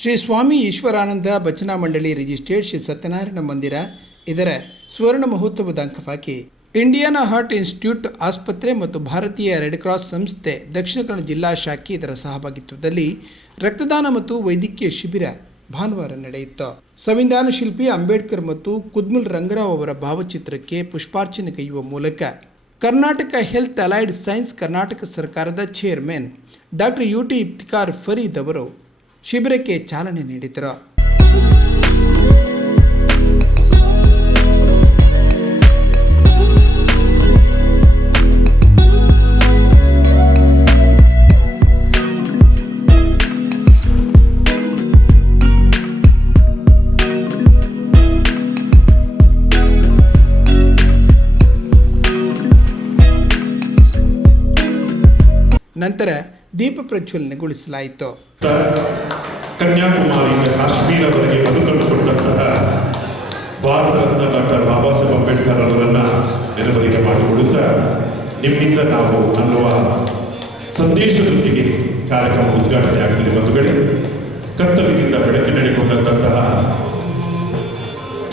ಶ್ರೀ ಸ್ವಾಮಿ ಈಶ್ವರಾನಂದ ಭಜನಾ ಮಂಡಳಿ ರಿಜಿಸ್ಟರ್ಡ್ ಶ್ರೀ ಸತ್ಯನಾರಾಯಣ ಮಂದಿರ ಇದರ ಸುವರ್ಣ ಮಹೋತ್ಸವದ ಅಂಗವಾಗಿ ಇಂಡಿಯಾನಾ ಹಾರ್ಟ್ ಇನ್ಸ್ಟಿಟ್ಯೂಟ್ ಆಸ್ಪತ್ರೆ ಮತ್ತು ಭಾರತೀಯ ರೆಡ್ ಕ್ರಾಸ್ ಸಂಸ್ಥೆ ದಕ್ಷಿಣ ಕನ್ನಡ ಜಿಲ್ಲಾ ಶಾಖೆ ಇದರ ಸಹಭಾಗಿತ್ವದಲ್ಲಿ ರಕ್ತದಾನ ಮತ್ತು ವೈದ್ಯಕೀಯ ಶಿಬಿರ ಭಾನುವಾರ ನಡೆಯಿತು. ಸಂವಿಧಾನ ಶಿಲ್ಪಿ ಅಂಬೇಡ್ಕರ್ ಮತ್ತು ಕುದ್ಮಲ್ ರಂಗರಾವ್ ಅವರ ಭಾವಚಿತ್ರಕ್ಕೆ ಪುಷ್ಪಾರ್ಚನೆ ಕೈಯುವ ಮೂಲಕ Karnataka health allied science Karnataka ಸರ್ಕಾರದ chairman doctor UT Iftikhar Fareed ಅವರು ಶಿಬಿರಕ್ಕೆ ಚಾಲನೆ ನೀಡಿದರು. ನಂತರ ದೀಪ ಪ್ರಜ್ವಲನೆಗೊಳಿಸಲಾಯಿತು. ಕನ್ಯಾಕುಮಾರಿಯಿಂದ ಕಾಶ್ಮೀರವರೆಗೆ ಬದುಕನ್ನು ಕೊಟ್ಟಂತಹ ಭಾರತ ರತ್ನ ಡಾಕ್ಟರ್ ಬಾಬಾ ಸಾಹೇಬ್ ಅಂಬೇಡ್ಕರ್ ಅವರನ್ನು ನೆನಪರಿಕೆ ಮಾಡಿಕೊಡುತ್ತಾ ನಿಮ್ಮಿಂದ ನಾವು ಅನ್ನುವ ಸಂದೇಶದೊಂದಿಗೆ ಕಾರ್ಯಕ್ರಮ ಉದ್ಘಾಟನೆ ಆಗ್ತಿದೆ. ಬಂಧುಗಳೇ, ಕತ್ತಲಿನಿಂದ ಬೆಳಕಿನಡೆಕೊಂಡಂತಹ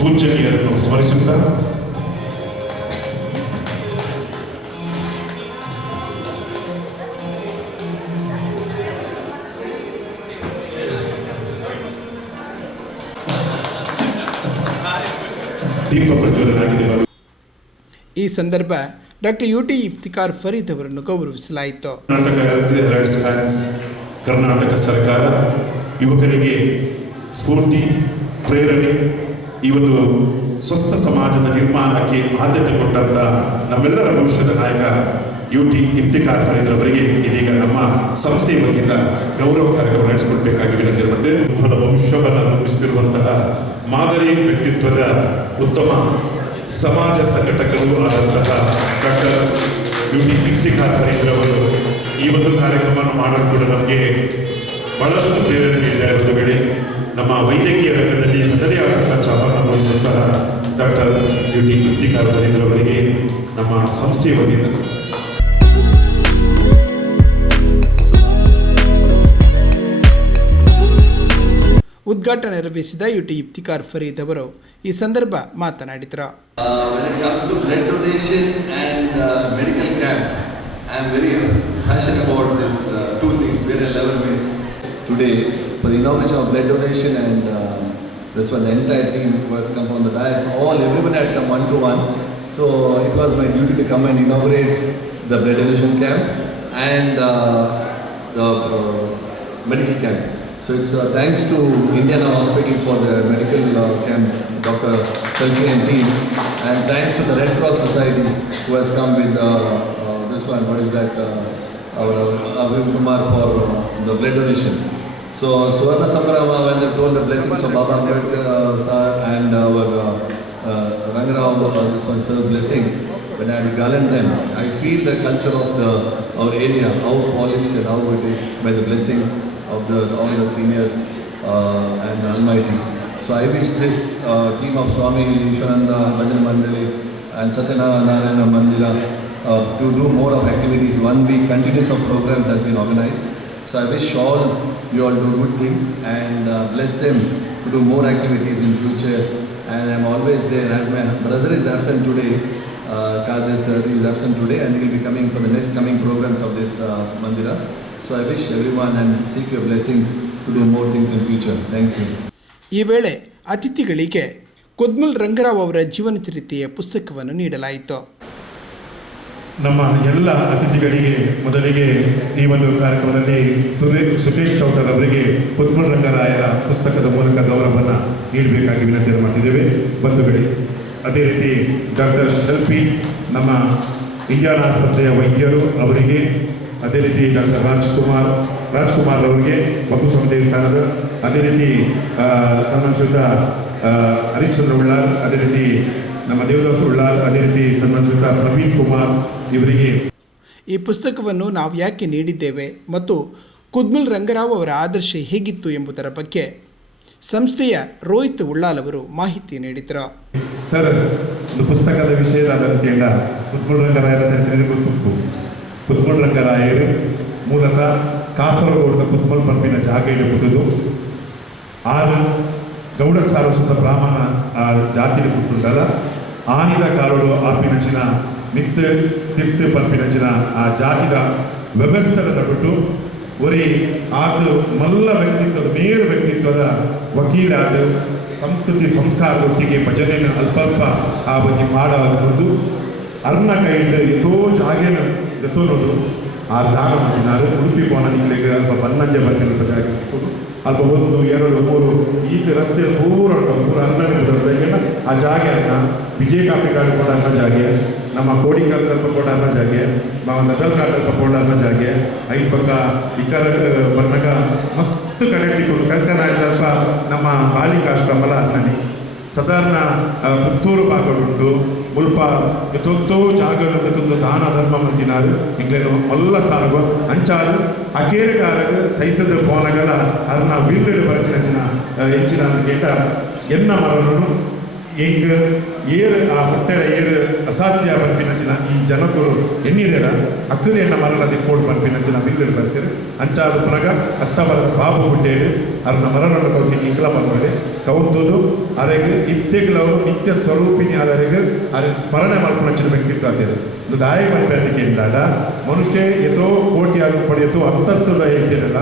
ಪೂಜ್ಯನೀಯರನ್ನು ಸ್ಮರಿಸುತ್ತಾ ದೀಪ ಪ್ರಜ್ವಲನಾಗಿದೆ. ಈ ಸಂದರ್ಭ ಡಾಕ್ಟರ್ UT ಇಫ್ತಿಕಾರ್ ಫರೀದ್ ಅವರನ್ನು ಗೌರವಿಸಲಾಯಿತು. Karnataka health allied science Karnataka ಸರ್ಕಾರ ಯುವಕರಿಗೆ ಸ್ಫೂರ್ತಿ, ಪ್ರೇರಣೆ, ಈ ಒಂದು ಸ್ವಸ್ಥ ಸಮಾಜದ ನಿರ್ಮಾಣಕ್ಕೆ ಆದ್ಯತೆ ಕೊಟ್ಟಂತ ನಮ್ಮೆಲ್ಲರ ಭವಿಷ್ಯದ ನಾಯಕ UT ಇಫ್ತಿಕಾರ್ ಫರೀದ್ ಅವರಿಗೆ ಇದೀಗ ನಮ್ಮ ಸಂಸ್ಥೆಯ ವತಿಯಿಂದ ಗೌರವ ಕಾರ್ಯಕ್ರಮ ನಡೆಸಿಕೊಡ್ಬೇಕಾಗಿ ವಿನಂತಿ ಮಾಡ್ತೇವೆ. ಭವಿಷ್ಯವನ್ನು ರೂಪಿಸುತ್ತಿರುವಂತಹ ಮಾದರಿ ವ್ಯಕ್ತಿತ್ವದ ಉತ್ತಮ ಸಮಾಜ ಸಂಘಟಕರು ಆದಂತಹ ಡಾಕ್ಟರ್ UT ಇಫ್ತಿಕಾರ್ ಫರೀದ್ ಅವರು ಈ ಒಂದು ಕಾರ್ಯಕ್ರಮವನ್ನು ಮಾಡಲು ಕೂಡ ನಮಗೆ ಬಹಳಷ್ಟು ಪ್ರೇರಣೆ ನೀಡಿದ್ದಾರೆ. ಒಂದು ವೇಳೆ ನಮ್ಮ ವೈದ್ಯಕೀಯ ರಂಗದಲ್ಲಿ ತನ್ನದೇ ಆದಂತಹ ಛಾಪನ್ನು ಮೂಡಿಸುವಂತಹ ಡಾಕ್ಟರ್ UT ಇಫ್ತಿಕಾರ್ ಫರೀದ್ ಅವರಿಗೆ ನಮ್ಮ ಸಂಸ್ಥೆಯ ವತಿಯಿಂದ ಉದ್ಘಾಟನೆ ನೆರವೇರಿಸಿದ UT ಇಫ್ತಿಕಾರ್ ಫರೀದ್ ಅವರು ಈ ಸಂದರ್ಭ ಮಾತನಾಡಿದರು. When it comes to blood donation and medical camp, I am very passionate about this two things where I'll never miss. Today for the inauguration of blood donation and this one, the entire team was come on the dais. Everyone had come one to one. So it was my duty to come and inaugurate the blood donation camp and the medical camp. So it's thanks to Indiana Hospital for the medical camp, Dr. Selfie and team, and thanks to the Red Cross Society who has come with this one, what is that, our Avim Kumar for the blood donation. So Suvarna Sambrama, when they told the blessings of Baba Ambedkar sir and our Rangarao, this one sir's blessings, when I garland them, I feel the culture of our area, how polished and how it is by the blessings of all the senior and the Almighty. So I wish this team of Swami Ishwarananda Bhajana Mandali and Satyanarayana Mandira to do more of activities. 1 week continuous of programs has been organized. So I wish you all do good things and bless them to do more activities in future. And I'm always there. As my brother is absent today, Kadir sir is absent today, and he will be coming for the next coming programs of this Mandira. So I wish everyone and seek your blessings to do more things in future. Thank you. ಈ ವೇಳೆ ಅತಿಥಿಗಳಿಗೆ ಕುದ್ಮಲ್ ರಂಗರಾವ್ ಅವರ ಜೀವನ ಚರಿತ್ರೆಯ ಪುಸ್ತಕವನ್ನು ನೀಡಲಾಯಿತು. ನಮ್ಮ ಎಲ್ಲ ಅತಿಥಿಗಳಿಗೆ ಮೊದಲಿಗೆ ಈ ಒಂದು ಕಾರ್ಯಕ್ರಮದಲ್ಲಿ ಸುರೇಶ್ ಚೌಟರ್ ಅವರಿಗೆ ಕುದ್ಮಲ್ ರಂಗರಾಯರ ಪುಸ್ತಕದ ಮೂಲಕ ಗೌರವವನ್ನು ನೀಡಬೇಕಾಗಿ ವಿನಂತಿಯನ್ನು ಮಾಡ್ತಿದ್ದೇವೆ. ಬಂಧುಗಳೇ, ಅದೇ ರೀತಿ ಡಾಕ್ಟರ್ ಶೆಲ್ಪಿ ನಮ್ಮ ಇಂಡಿಯಾನಾ ಆಸ್ಪತ್ರೆಯ ವೈದ್ಯರು ಅವರಿಗೆ, ಅದೇ ರೀತಿ ಡಾಕ್ಟರ್ ರಾಜ್ಕುಮಾರ್ ಅವರಿಗೆ ಮಕ್ಕಳು ದೇವಸ್ಥಾನದ, ಅದೇ ರೀತಿ ಸನ್ಮಾನಿಸಿದ ಹರಿಶ್ಚಂದ್ರ ಉಳ್ಳಾಲ್, ಅದೇ ರೀತಿ ನಮ್ಮ ದೇವದಾಸ ಉಳ್ಳಾಲ್, ಅದೇ ರೀತಿ ಸನ್ಮಾನಿಸಿದ ಪ್ರವೀಣ್ ಕುಮಾರ್ ಇವರಿಗೆ ಈ ಪುಸ್ತಕವನ್ನು ನಾವು ಯಾಕೆ ನೀಡಿದ್ದೇವೆ ಮತ್ತು ಕುದ್ಮಲ್ ರಂಗರಾವ್ ಅವರ ಆದರ್ಶ ಹೇಗಿತ್ತು ಎಂಬುದರ ಬಗ್ಗೆ ಸಂಸ್ಥೆಯ ರೋಹಿತ್ ಉಳ್ಳಾಲ್ ಅವರು ಮಾಹಿತಿ ನೀಡಿದರು. ಸರ್, ಒಂದು ಪುಸ್ತಕದ ವಿಷಯದಾದಂತೆಂಡ ಕುದ್ಮಲ್ ರಂಗರಾಯರ ಚರಿತ್ರೆ ಗೊತ್ತುಂಟು. ಕುದ್ಮಲ್ ರಂಗರಾಯರು ಮೂಲತಃ ಕಾಸರಗೋಡದ ಕುದ್ಮಲ್ ಪಂಪಿನ ಜಾಗ ಹಿಡಿಬಿಟ್ಟುದು. ಆದು ಗೌಡ ಸಾರಸ್ವತ ಬ್ರಾಹ್ಮಣ ಜಾತಿಲಿ ಹುಟ್ಟುಂಡಲ್ಲ ಆನಿದ ಕಾಲೋಡು ಆಪಿನಂಚಿನ ಮಿತ್ ತಿರ್ತ್ ಪಂಪಿನಂಚಿನ ಆ ಜಾತಿದ ವ್ಯವಸ್ಥೆದ ನಡುಟು ಒರಿ ಆತು ಮಲ್ಲ ವ್ಯಕ್ತಿತ್ವದ ಮೇರು ವ್ಯಕ್ತಿತ್ವದ ವಕೀಲಾದ ಸಂಸ್ಕೃತಿ ಸಂಸ್ಕಾರದೊಟ್ಟಿಗೆ ಭಜನೆಯನ್ನು ಅಲ್ಪ ಆ ಬಗ್ಗೆ ಮಾಡೋದು ಅರ್ನ ಕೈಯಿಂದ ಎಷ್ಟೋ ಜಾಗೇನ ಎತ್ತೋರೋದು ಆ ದಾನ ಮಾಡಿನಾರು ಉಡುಪಿ ಪೋನ ನಿಮಗೆ ಅಲ್ಪ ಬನ್ನಂಜೆ ಬರ್ಕೊಂಡು ಜಾಗ ಅಲ್ಪ 1 2 3 ಈತ ರಸ್ತೆ ಪೂರ ಅರ್ನೇ ಉದರ್ದಾಗೇನ ಆ ಜಾಗೆಯನ್ನ ವಿಜಯ ಕಾಪಿ ಕಾರ್ಡ್ ಕೂಡ ಅನ್ನೋ ಜಾಗೆ ನಮ್ಮ ಕೋಡಿಕಲ್ದಲ್ಪ ಕೂಡ ಅನ್ನೋ ಜಾಗೆ ನಾವು ನಗಲ್ಗಾಡಲ್ಪ ಕೂಡ ಅನ್ನೋ ಜಾಗೆ ಐದು ಪಕ್ಕ ಇಕ್ಕದ ಬನ್ನಗ ಮಸ್ತ್ ಕಡೆಟಿಕೊಂಡು ಕಂಕನಾಡಿದಲ್ಪ ನಮ್ಮ ಬಾಲಿಕಾಶ್ರಮಲ ಅನ್ನನಿ ಸಾಧಾರಣ ಪುತ್ತೂರು ಭಾಗಡುಂಡು ಮುಲ್ಪ ಎತ್ತೊತ್ತೋ ಜಾಗವನ್ನು ದಾನ ಧರ್ಮ ಮಂತಿನಾರು ಇಂಗ್ಲೇನು ಮಲ್ಲ ಸ್ಥಾನಗೋ ಅಂಚಾರು ಅಕೇರಿಗಾರರು ಸೈತದ ಪೋನಗಲ ಅದನ್ನ ಬೀಳ್ಳು ಬರೆದಿನ ಹೆಚ್ಚಿನ ಕೇಟ ಎನ್ನ ಮರನು ಹೆಂಗ ಏರು ಆ ಹೊಟ್ಟೆರ ಏರು ಅಸಾಧ್ಯ ಬರ್ಪಿನಂಚಿನ ಈ ಜನಕರು ಎಣ್ಣಿದೇರ ಅಕ್ಕದ ಎಣ್ಣ ಮರಣ ದಿಕ್ಕೋಡು ಬರ್ಪಿನಂಚಿನ ಬಿಲ್ಲು ಬರ್ತೀರಿ ಅಂಚಾದ ಪುನಗ ಅತ್ತ ಬರದ ಬಾಬು ಗುಡ್ಡೇಡು ಅದನ್ನ ಮರಳನ್ನು ಕೌತೀನಿ ಇಂಗ್ಲ ಬಂದ್ಮೇಲೆ ಕೌತುದು ಅದಕ್ಕೆ ಇತ್ತೆಗಳವರು ನಿತ್ಯ ಸ್ವರೂಪಿಣಿ ಆದವರಿಗೆ ಅದಕ್ಕೆ ಸ್ಮರಣೆ ಮಲ್ಪನಂಚಿನ ವ್ಯಕ್ತಿತ್ವ ಆಗ್ತದೆ ಇದು ದಾಯ ಮಲ್ಪೆ ಅದಕ್ಕೆ ಇಲ್ಲಾಡ ಮನುಷ್ಯ ಎಷ್ಟೋ ಕೋಟಿ ಆಗಿ ಪಡೆಯುತ್ತೋ ಅಂತಸ್ತುದ ಹೇಳ್ತಿರಲ್ಲ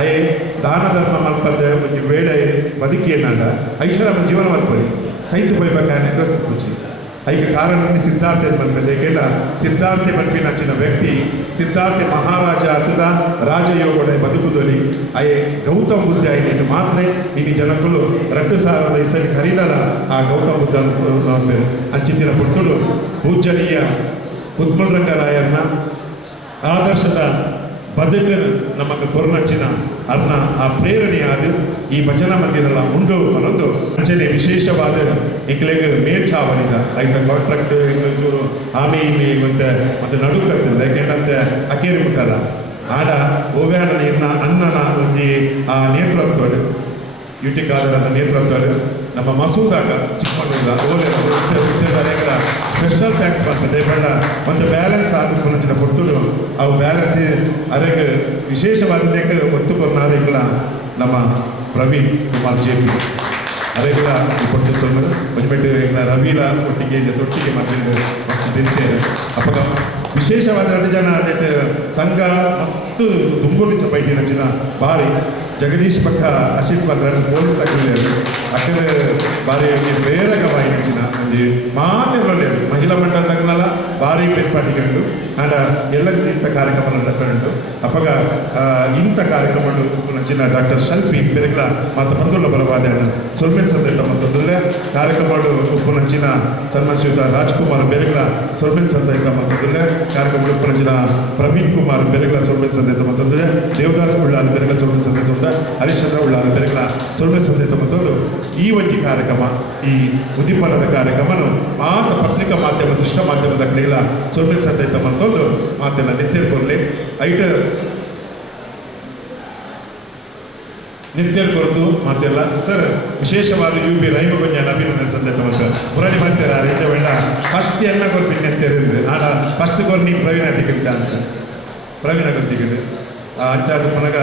ಅಯ್ಯೇ ದಾನ ಧರ್ಮ ಮಲ್ಪದ ಒಂದು ವೇಳೆ ಬದುಕಿ ಏನಾಡ ಐಶ್ವರ್ಯದ ಜೀವನ ಮಲ್ಪಡಿ ಸೈತ ಬೈಬೇಕಾನೆ ಸುಖಿ ಐಕೆ ಕಾರಣ ಸಿದ್ಧಾರ್ಥ ಬಂದ್ಮೇಲೆ ಸಿದ್ಧಾರ್ಥೆ ಮಲ್ಪಿನಂಚಿನ ವ್ಯಕ್ತಿ ಸಿದ್ಧಾರ್ಥೆ ಮಹಾರಾಜ ಅಥವಾ ರಾಜಯೋಗಡೆ ಬದುಕುದಲ್ಲಿ ಅಯ್ಯೇ ಗೌತಮ ಬುದ್ಧ ಆಯ್ತು ಮಾತ್ರ ಇನ್ನು ಜನಗಳು 2000 ಇಸವಿ ಹರಿಡಲ ಆ ಗೌತಮ ಬುದ್ಧ ಅಂಚಿನ ಪುಟ್ಟುಡು ಪೂಜನೀಯ ಕುತ್ಮಲರಂಗರಾಯರ್ನ ಆದರ್ಶದ ಬದುಕನ್ನು ನಮಗೆ ಕೊರನಚ್ಚಿನ ಅರ್ನ ಆ ಪ್ರೇರಣೆಯಾದ ಈ ಭಜನಾ ಮಂದಿರಲ್ಲ ಮುಂದು ಅನ್ನೋದು ಅಂಚನೆ ವಿಶೇಷವಾದ ಇಂಗ್ಲೆಗೆ ಮೇಲ್ಚಾವಣಿದ ಆಯ್ತ ಕಾಂಟ್ರಾಕ್ಟ್ ಚೂರು ಆಮೆ ಇಮೆ ಮತ್ತೆ ನಡುಕತ್ತಿಲ್ಲ ಯಾಕೆಂದ್ರೆ ಅಕೇರಿ ಮುಟ್ಟಲ್ಲ ಆಡ ಓವ್ಯಾಡ ನೀರಿನ ಅನ್ನನ ಒಂದು ಆ ನೇತೃತ್ವಡು ಯುಟಿಕಾದರ ನೇತೃತ್ವಡು ನಮ್ಮ ಮಸೂದಾಗ ಚಿಕ್ಕಮಗಳೂರ ಓಲೆ ಸ್ಪೆಷಲ್ ಥ್ಯಾಂಕ್ಸ್ ಮಾಡ್ತದೆ ಬೇಡ ಒಂದು ಬ್ಯಾಲೆನ್ಸ್ ಆಗುತ್ತಿನ ಕೊಟ್ಟು ಅವು ಬ್ಯಾಲೆನ್ಸ್ ಅದಕ್ಕೆ ವಿಶೇಷವಾದಕ್ಕೆ ಒತ್ತು ಕೊರ್ನಾರಿಗಳ ನಮ್ಮ ಪ್ರವೀಣ್ ಕುಮಾರ್ JP ಅದೆಲ್ಲ ಕೊಟ್ಟು ಸೊಲ್ಲದು ಒಂದ್ಬಿಟ್ಟು ಈಗ ರವೀಲ ಒಟ್ಟಿಗೆ ತೊಟ್ಟಿಗೆ ಮತ್ತೆ ಮಸ್ತು ತಿಂತೇವೆ ಅಪ್ಪ ವಿಶೇಷವಾದ 2 ಜನ ಅದಕ್ಕೆ ಸಂಘ ಮಸ್ತು ದುಂಬುಲಿಚ್ಚ ಬೈದಿನ ಬಾರಿ ಜಗದೀಶ್ ಪಕ್ಕ ಅಶಿತ್ ಬಂದ್ರೆ ಪೊಲೀಸ್ ತಗೊಳ್ಳಿ ಅಕ್ಕದ ಬಾರಿ ಬೇರೆಗ ಬಾಯಿ ನೆಚ್ಚಿನ ಒಂದು ಮಾತುಗಳಲ್ಲಿ ಮಹಿಳಾ ಮಂಡಲ ತಗೊಳ್ಳಲ್ಲ ಭಾರಿ ಬೆಟ್ಪಾಟಿಕೊಂಡು ಆಡ ಎಲ್ಲ ಇಂಥ ಕಾರ್ಯಕ್ರಮ ನಡ್ಕೊಂಡು ಅಪ್ಪಗ ಇಂಥ ಕಾರ್ಯಕ್ರಮ ನಚ್ಚಿನ ಡಾಕ್ಟರ್ ಶಲ್ಪಿ ಬೆರಗಳ ಮತ್ತು ಬಂದುಳ್ಳ ಬರಬಾದ ಸೊಲ್ಮೆನ್ ಸಂದೇತ ಮತ್ತೊಂದರಲ್ಲೇ ಕಾರ್ಯಕ್ರಮ ಉಪ್ಪು ನಚ್ಚಿನ ಸನ್ಮಾನಿಸಿದ ರಾಜ್ಕುಮಾರ್ ಬೆರಗಳ ಸೊಲ್ಮೆನ್ ಸಂದೇತ ಮತ್ತೊಂದರಲ್ಲೇ ಕಾರ್ಯಕ್ರಮ ಉಪ್ಪು ನಚ್ಚಿನ ಪ್ರವೀಣ್ ಕುಮಾರ್ ಬೆರಗಳ ಸೊಲ್ಮೆನ್ ಸಂದೇತ ಮತ್ತೊಂದರೆ ದೇವದಾಸ್ ಉಳ್ಳಾಲ್ ಬೆರಗಳ ಸೊಲ್ಮೆನ್ ಸಂದೇತ ಹರಿಶ್ಚಂದ್ರ ಉಳ್ಳಾಲ್ ಬೆರಗಳ ಸೊಲ್ಮೆನ್ ಸಂದೇತ ಮತ್ತೊಂದು ಈ ಒಂದು ಕಾರ್ಯಕ್ರಮ ಈ ಉದ್ದೀಪನದ ಕಾರ್ಯಕ್ರಮನು ಮಾತ ಪತ್ರಿಕಾ ಮಾಧ್ಯಮ ದೃಶ್ಯ ಮಾಧ್ಯಮದ ಕಡೆಗಳ ಸೊಲ್ಮೆನ್ ಸಂದೇತ ಮತ್ತೊಂದು ಮಾತೆಲ್ಲ ನಿತ್ಯ ಕೊರಲಿ ಐಟ ನಿತ್ಯ ಕೊರದು ಮಾತೆಲ್ಲ ಸರ್ ವಿಶೇಷವಾದ UB ರೈಮಗೊಂಜಾನ ಅಭಿನಂದನೆ ಸಂದೇತ ಮತ್ತು ಪುರಾಣಿ ಮಾಡ್ತೀರಾ ರೇಜ ಬೇಡ ಫಸ್ಟ್ ಎಲ್ಲ ಕೊರ್ಪಿ ನಿತ್ಯರಿಂದ ಆಡ ಫಸ್ಟ್ ಕೊರ್ನಿ ಪ್ರವೀಣ ದಿಕ್ಕ ಚಾನ್ಸ್ ಪ್ರವೀಣ ಗೊತ್ತಿಗೆ ಅಂಚಾದ ಪುನಗ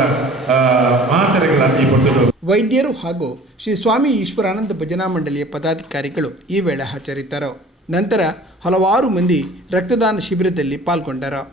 ಮಾತರೆಗಳ ಈ ಪೊಟ್ಟು ವೈದ್ಯರು ಹಾಗೂ ಶ್ರೀ ಸ್ವಾಮಿ ಈಶ್ವರಾನಂದ ಭಜನಾ ಮಂಡಳಿಯ ಪದಾಧಿಕಾರಿಗಳು ಈ ವೇಳೆ ಹಾಜರಿದ್ದರು. ನಂತರ ಹಲವಾರು ಮಂದಿ ರಕ್ತದಾನ ಶಿಬಿರದಲ್ಲಿ ಪಾಲ್ಗೊಂಡರು.